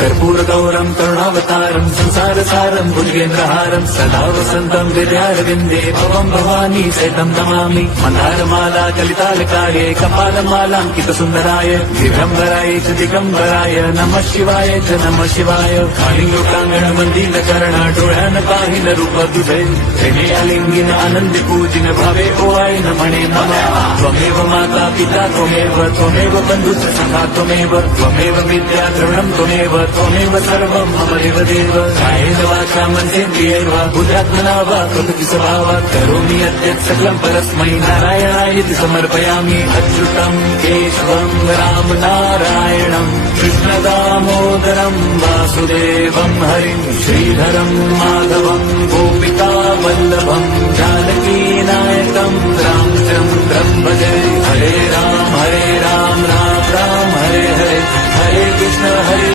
कर्पूरगौरं करुणावतारं संसारसारं भुजगेन्द्रहारं सदा वसन्तं हृदयारविन्दे भवं भवानी सहितं नमामि। मन्दारमाला कलितालकाय कपालमालाङ्कितसुन्दराय दिगम्बराय च दिगम्बराय नमः शिवाय च नमः शिवाय। कालिङ्गोटाङ्गण मन्दिरकर्ण डोळ्यान पाहिन रूप तुझे प्रेमे आलिंगिन आनंदी पूजिन भावे ओवाय नमणे नमः। त्वमेव माता पिता त्वमेव बन्धुश्च सखा त्वमेव विद्या द्रविणं त्वमेव सर्वं मम देव। कायेन वाचा मनसेन्द्रियैर्व बुद्ध्यात्मना वा प्रकृति स्वभावात् करोमि यद्यत् सकलं परस्मै नारायणायति समर्पयामि। अच्युतं केशवं राम नारायणं कृष्णदामोदरं वासुदेवं हरिं श्रीधरं माधवं गोपिका वल्लभं जानकीनायकं रामचन्द्रं भजे। हरे राम राम राम हरे हरे हरे कृष्ण हरे